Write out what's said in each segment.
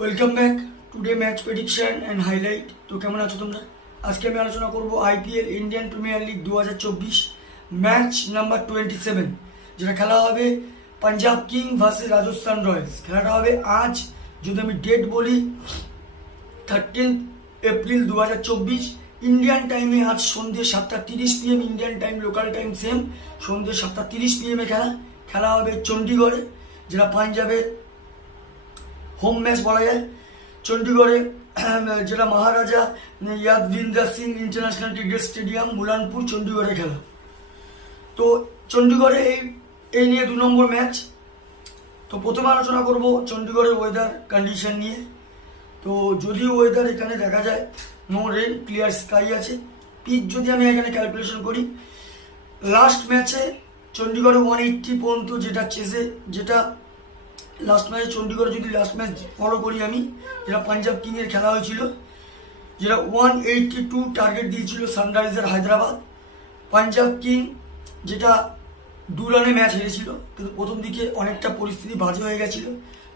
Welcome back today match prediction and highlight. তো কেমন আছো তোমরা? আজকে আমি আলোচনা করব IPL Indian premier league 2024 match number 27, যেটা খেলা হবে Punjab king versus Rajasthan Royals. খেলাটা হবে আজ, যদি আমি ডেট বলি 13 এপ্রিল 2024 ইন্ডিয়ান টাইমে। আজ সন্ধ্যে 7:30 PM Indian time, local time same, সন্ধ্যে 7:30 PM খেলা হবে চণ্ডীগড়ে, যেটা পাঞ্জাবের হোম ম্যাচ বলা যায়। চণ্ডীগড়ে যেটা মহারাজা ইয়াদভিন্দর সিং ইন্টারন্যাশনাল ক্রিকেট স্টেডিয়াম, বুলানপুর, চণ্ডীগড়ে খেলা। তো চণ্ডীগড়ে এই নিয়ে 2 নম্বর ম্যাচ। তো প্রথমে আলোচনা করব চণ্ডীগড়ের ওয়েদার কন্ডিশন নিয়ে। তো যদিও ওয়েদার এখানে দেখা যায় নো রেন, ক্লিয়ার স্কাই আছে। পিচ যদি আমি এখানে ক্যালকুলেশন করি, লাস্ট ম্যাচে চণ্ডীগড়ে 180 পর্যন্ত যেটা লাস্ট ম্যাচে চণ্ডীগড়ে যদি লাস্ট ম্যাচ ফলো করি আমি, যেটা পাঞ্জাব কিংয়ের খেলা হয়েছিল, যেটা 182 টার্গেট দিয়েছিল সানরাইজার হায়দ্রাবাদ। পাঞ্জাব কিং যেটা 2 রানে ম্যাচ হেরেছিল, কিন্তু প্রথম দিকে অনেকটা পরিস্থিতি বাজে হয়ে গেছিল।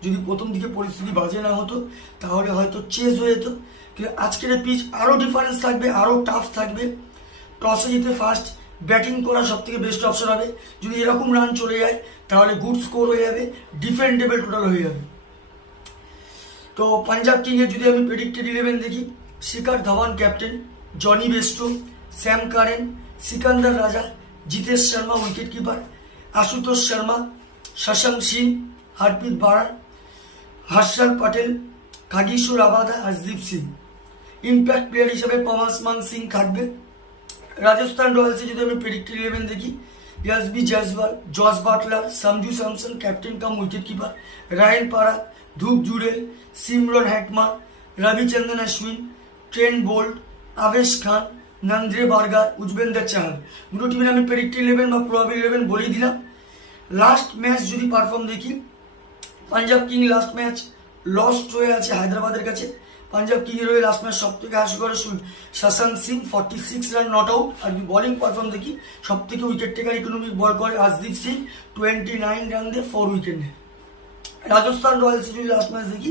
যদি প্রথম দিকে পরিস্থিতি বাজে না হতো তাহলে হয়তো চেস হয়ে যেত। কিন্তু আজকের পিচ আরও ডিফারেন্স থাকবে, আরও টাফ থাকবে। টসে জিতে ফার্স্ট ব্যাটিং করা সব থেকে বেস্ট অপশন হবে। যদি এরকম রান চলে যায় তাহলে গুড স্কোর হয়ে যাবে, ডিফেন্ডেবল টোটাল হয়ে যাবে। তো পাঞ্জাব কিংয়ের যদি আমি প্রেডিক্টেড 11 দেখি, Shikhar Dhawan captain, Jonny Bairstow, Sam Curran, Sikandar Raza, Jitesh Sharma wicket keeper, Ashutosh Sharma, Shashank Singh, Harpreet Brar, Harshal Patel, Kagiso Rabada, Hardeep Singh. Impact player হিসেবে পমাসমান সিং থাকবে। রাজস্থান রয়্যালসে যদি আমি প্রেডিক্টেড 11 দেখি, Yashasvi Jaiswal, Jos Buttler, Sanju Samson captain cum wicket keeper, Riyan Parag, Dhruv Jurel, Shimron Hetmyer, Ravichandran Ashwin, Trent Boult, Avesh Khan, Nandre Burger, Yuzvendra Chahal. দুটো টিমের আমি প্রেডিক্টেড 11 বা প্রবাবল 11 বলেই দিলাম। লাস্ট ম্যাচ যদি পারফর্ম দেখি, Punjab king last match lost হয়ে আছে হায়দ্রাবাদের কাছে। পাঞ্জাব কিংয়ের হয়ে লাস্ট ম্যাচ সব থেকে হাসি করে Shashank Singh 46 run not out. আর যদি বোলিং পারফর্ম দেখি, সব থেকে উইকেট টেকার ইকোনমিক বল করে হরদীপ সিং, 29 রান দিয়ে 4 উইকেট নেয়। রাজস্থান রয়্যালসে যদি লাস্ট ম্যাচ দেখি,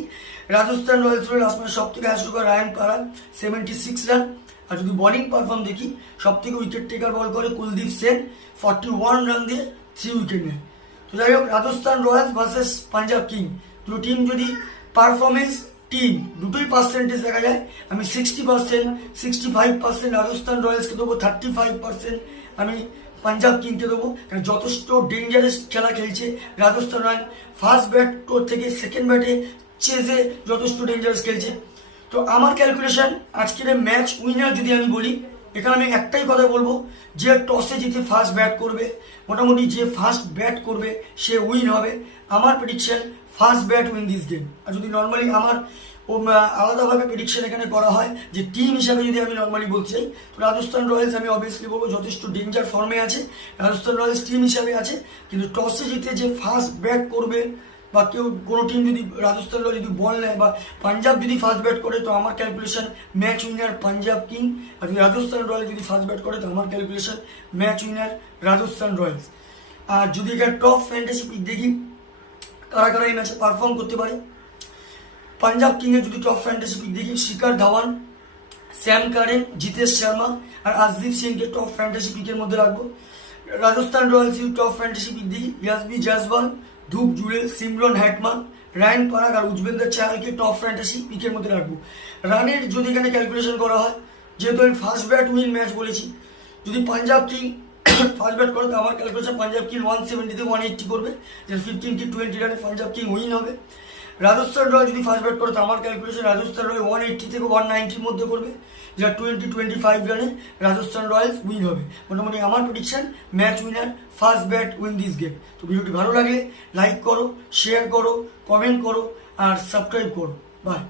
রাজস্থান রয়্যালসের লাস্ট ম্যাচ সব থেকে হাসি করে রায়ান পারান, 76 রান। আর যদি বোলিং পারফর্ম দেখি, সব থেকে উইকেট টেকার বল করে কুলদীপ সেন, 41 রান দিয়ে 3 উইকেট নেয়। তো যাই হোক, Rajasthan Royals versus Punjab king, দুটো টিম যদি পারফরমেন্স টিম দুটোই পার্সেন্টেজ দেখা যায়, আমি 60%, 65% রাজস্থান রয়্যালসকে দেবো, 35% আমি পাঞ্জাব কিংকে দেবো। কারণ যথেষ্ট ডেঞ্জারাস খেলা খেলছে রাজস্থান রয়্যালস। ফার্স্ট ব্যাট থেকে সেকেন্ড ব্যাটে চেজে যথেষ্ট ডেঞ্জারাস খেলছে। তো আমার ক্যালকুলেশন, আজকের ম্যাচ উইনার যদি আমি বলি, এখানে আমি একটাই কথা বলবো, যে টসে জিতে ফার্স্ট ব্যাট করবে, মোটামুটি যে ফার্স্ট ব্যাট করবে সে উইন হবে। আমার prediction first bat win this game. আর যদি নর্মালি আমার আলাদাভাবে প্রেডিকশন এখানে করা হয়, যে টিম হিসাবে যদি আমি নর্মালি বলতে চাই, তো রাজস্থান রয়্যালস আমি অবভিয়াসলি বলবো যথেষ্ট ডেঞ্জার ফর্মে আছে। রাজস্থান রয়্যালস টিম হিসাবে আছে, কিন্তু টসে জিতে যে ফার্স্ট ব্যাট করবে, বা কোনো টিম যদি রাজস্থান রয়্যালস যদি বল নেয়, বা পাঞ্জাব যদি ফার্স্ট ব্যাট করে, তো আমার calculation match winner Punjab king. আর যদি রাজস্থান রয়্যালস যদি ফার্স্ট ব্যাট করে, তো আমার calculation match winner Rajasthan Royals. আর যদি এখানে টপ ফ্যান্টাসি পিক দেখি, কারা কারা এই ম্যাচে পারফর্ম করতে পারে, পাঞ্জাব কিংয়ের যদি টপ ফ্যান্টাসি পিক দেখি, শিখর ধাওয়ান, স্যাম কারেন, জিতেশ শর্মা আর হরদীপ সিংকে টপ ফ্যান্টাসি পিকের মধ্যে রাখবো। রাজস্থান রয়্যালস যদি টপ ফ্যান্টাসি পিক দেখি, ইয়াসবি জয়সওয়াল, ধ্রুব জুড়েল, সিমরন হেটমার, রায়ান পারাগ আর উজবেন্দ্র চাহালকে টপ ফ্যান্টাসি পিকের মধ্যে রাখবো। রানের যদি এখানে ক্যালকুলেশন করা হয়, যেহেতু আমি ফার্স্ট ব্যাট উইন ম্যাচ বলেছি, যদি পাঞ্জাব কিং ফার্স্ট ব্যাট করে, তো আমার ক্যালকুলেশন পাঞ্জাব কিং 170 থেকে 180 করবে, যে 15-20 রানে পাঞ্জাব কিং উইন হবে। রাজস্থান রয়্যালস যদি ফার্স্ট ব্যাট করে, তো আমার ক্যালকুলেশন রাজস্থান রয়্যালস 180 থেকে 190-র মধ্যে করবে, যেটা 20-25 রানে রাজস্থান রয়্যালস উইন হবে। মোটামুটি আমার prediction match winner first bat win this game. তো ভিডিওটি ভালো লাগলে লাইক করো, শেয়ার করো, কমেন্ট করো আর সাবস্ক্রাইব করো। বাই।